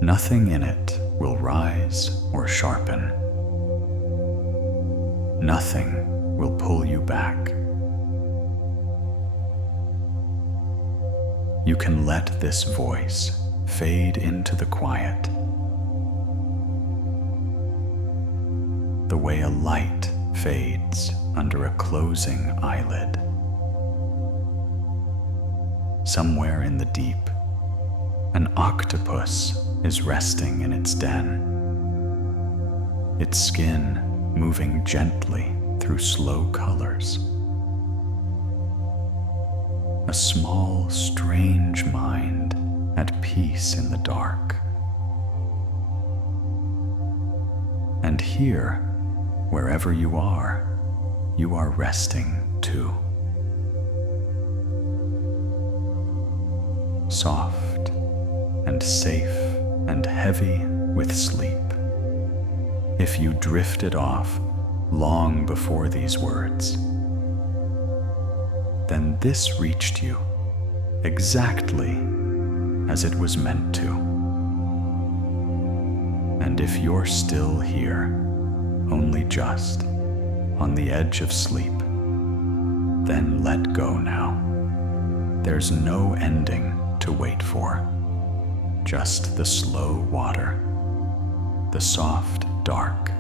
nothing in it will rise or sharpen. Nothing will pull you back. You can let this voice fade into the quiet, the way a light fades under a closing eyelid. Somewhere in the deep, an octopus is resting in its den, its skin moving gently through slow colors. A small, strange mind at peace in the dark. And here, wherever you are resting too. Soft and safe and heavy with sleep. If you drifted off long before these words, then this reached you exactly as it was meant to. And if you're still here, only just on the edge of sleep, then let go now. There's no ending to wait for, just the slow water, the soft dark,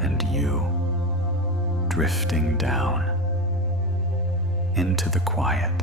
and you drifting down into the quiet.